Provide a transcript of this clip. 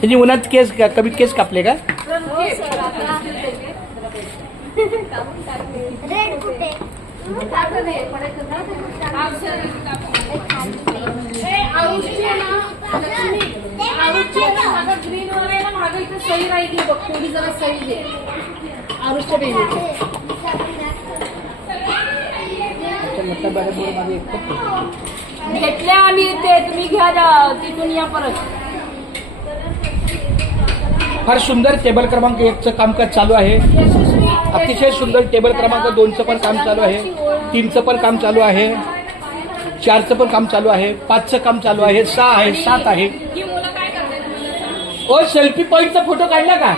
त्याची उन्हात केस कमीत केस कापले का? सही राहिली बघ, थोडी जरा सही दे आरुषच्या घेतल्या आम्ही ते, तुम्ही घ्या तिथून या परत. फार सुंदर टेबल क्रमांक 1चं कामकाज चालू आहे. अतिशय सुंदर टेबल क्रमांक 2चं पण काम चालू आहे, 3चं पण काम चालू आहे, 4चं पण काम चालू आहे, 5चं काम चालू आहे, 6 आहे, 7 आहे. ओ सेल्फी पॉईंटचा फोटो काढला का?